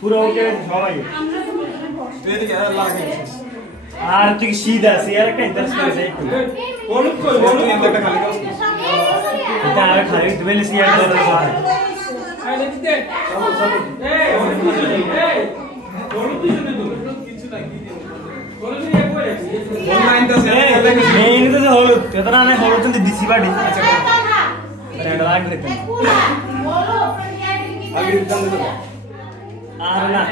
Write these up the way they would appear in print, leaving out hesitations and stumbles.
পুরো ওকে সবাই আর তুই সিধা সিয়ার একটা ইন্টারেস্ট আছে বলুন কই বলুন একটা খালি কাজ এটা আর খালি দুবেলে সিয়ার করে আই লেটস দে চলো চলো এই বলুন তুই শুনে তো কিছু না কি বলুন তুই এক করে অনলাইন তো মেইন তো হলো তেতরা না হলো তো দিছি বাড়ি আচ্ছা এটা লাগ দিতে বলো আগে দাম দে আর না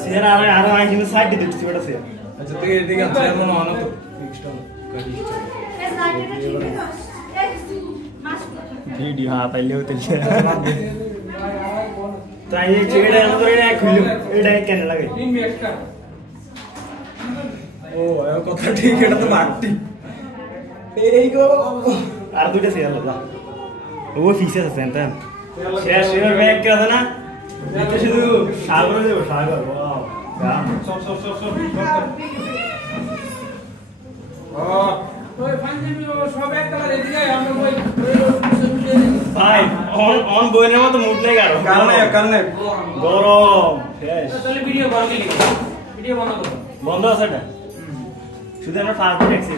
সিয়ার আর আই কিন্তু সাইড দিতে দিছি বড় সিয়ার আচ্ছা তুই এদিকে আছে এমন অন তো ফিক্সড হলো ভিডিও हां पहले होते थे तो ये चिगड़ा अंदर ने खुल्लू एटा केन लागे ओ ए কথা ঠিক এটা তো মাটি এই গো আর দুইটা সিয়ার লাগা ও ফিক্স আছে সেন্টার শেয়ার শেয়ার ব্যাগ কে আছে না এটা শুধু সাগর দেব সাগর ওয়াও সব ওই ফাইনালি সব একটা রেডি যায় আমরা ওই ভাই অন বইনের মতো মুড নেই কারণে গরম শেষ তাহলে ভিডিও বড় কি লিখো ভিডিও বন্ধ করো বন্ধ আছে এটা শুধু আমরা ফার্স্ট ট্যাক্সি